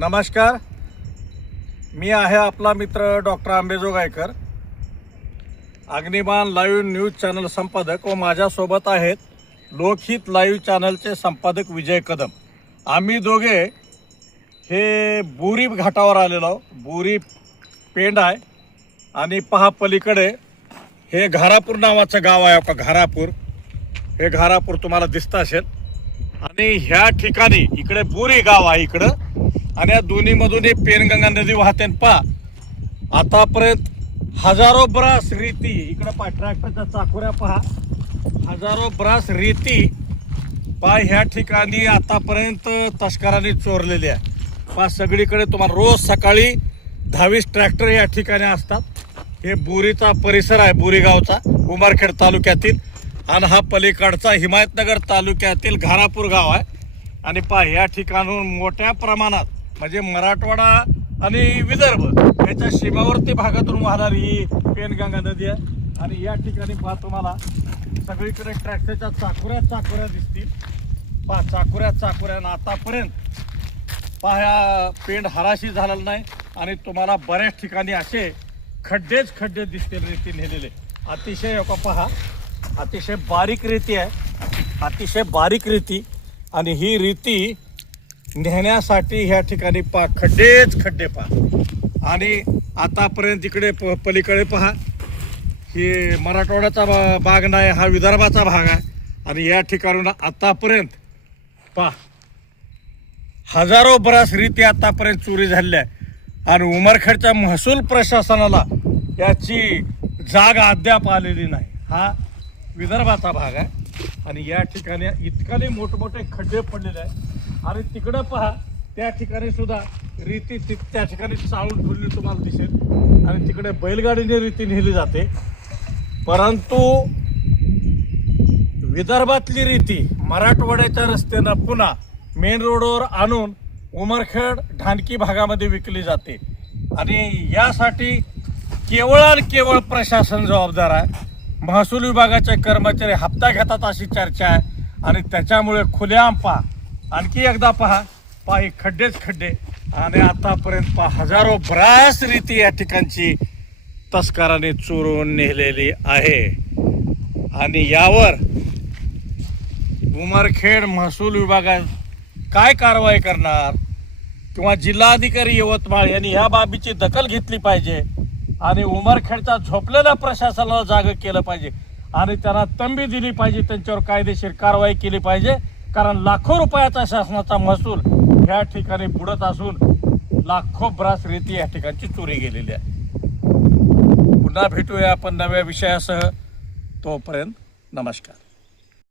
नमस्कार, मी आहे आपला मित्र doctor Ambejogaikar, अग्निमान live news channel संपादक व माझ्यासोबत आहेत लोकहित लाईव्ह चॅनलचे संपादक विजय कदम। आम्ही दोघे हे बोरी घाटावर आलेलो, बोरी पेंड आहे आणि पहा पलीकडे हे घारापूर नावाचं गाव आहे का, घारापूर, हे घारापूर तुम्हाला दिसत असेल। आणि ह्या ठिकाणी इकडे बोरी गाव आहे इकडं, आणि या दोन्ही मधून एक पेनगंगा नदी वाहते। पहा आतापर्यंत हजारो ब्रास रेती इकडे पहा, ट्रॅक्टरच्या चाकोऱ्या पहा, हजारो ब्रास रेती पहा ह्या ठिकाणी आतापर्यंत तस्करांनी चोरलेली आहे। पहा सगळीकडे तुम्हाला रोज सकाळी 10-20 ट्रॅक्टर या ठिकाणी असतात। हे बोरीचा परिसर आहे, बोरी गावचा, उमरखेड तालुक्यातील, आणि हा पलीकडचा हिमायतनगर तालुक्यातील घारापूर गाव आहे। आणि पहा या ठिकाणून मोठ्या प्रमाणात म्हणजे मराठवाडा आणि विदर्भ याच्या सीमावर्ती भागातून वाहणारी ही पेनगंगा नदी आहे। आणि या ठिकाणी पहा तुम्हाला सगळीकडे ट्रॅक्टरच्या चाकोऱ्या दिसतील। पहा चाकोऱ्या आतापर्यंत पहा ह्या पेंड हराशी झालेला नाही, आणि तुम्हाला बऱ्याच ठिकाणी असे खड्डे दिसतील रेती नेलेले। अतिशय पहा अतिशय बारीक रेती आहे, अतिशय बारीक रेती, आणि ही रेती नेण्यासाठी ह्या ठिकाणी पहा खड्डे पहा। आणि आतापर्यंत इकडे पलीकडे पहा ही मराठवाड्याचा भाग नाही, हा विदर्भाचा भाग आहे। आणि या ठिकाणून आतापर्यंत पहा हजारो ब्रास रेती आतापर्यंत चोरी झालेल्या आहे, आणि उमरखेडच्या महसूल प्रशासनाला याची जाग अद्याप आलेली नाही। हा विदर्भाचा भाग आहे, आणि या ठिकाणी इतकाने मोठमोठे खड्डे पडलेले आहेत। आणि तिकडं पहा त्या ठिकाणी सुद्धा रेती त्या ठिकाणी चाळून ठेवलेली तुम्हाला दिसेल, आणि तिकडे बैलगाडीने रेती नेली जाते। परंतु विदर्भातली रेती मराठवाड्याच्या रस्त्यानं पुन्हा मेन रोडवर आणून उमरखेड ढानकी भागामध्ये विकली जाते, आणि यासाठी केवळ आणि केवळ प्रशासन जबाबदार आहे। महसूल विभागाचे कर्मचारी हप्ता घेतात अशी चर्चा आहे, आणि त्याच्यामुळे खुलेआम पहा आणखी एकदा पहा हे खड्डे, आणि आतापर्यंत पहा हजारो ब्रास रेती या ठिकाणची तस्करांनी चोरून नेलेली आहे। आणि यावर उमरखेड महसूल विभागात काय कारवाई करणार, किंवा जिल्हाधिकारी यवतमाळ यांनी या बाबीची दखल घेतली पाहिजे, आणि उमरखेडच्या झोपलेल्या प्रशासनाला जाग केलं पाहिजे, आणि त्यांना तंबी दिली पाहिजे, त्यांच्यावर कायदेशीर कारवाई केली पाहिजे। कारण लाखो रुपयाचा शासनाचा महसूल ह्या ठिकाणी बुडत असून लाखो ब्रास रेती या ठिकाणची चोरी गेलेली आहे। पुन्हा भेटूया आपण नव्या विषयासह, तोपर्यंत नमस्कार।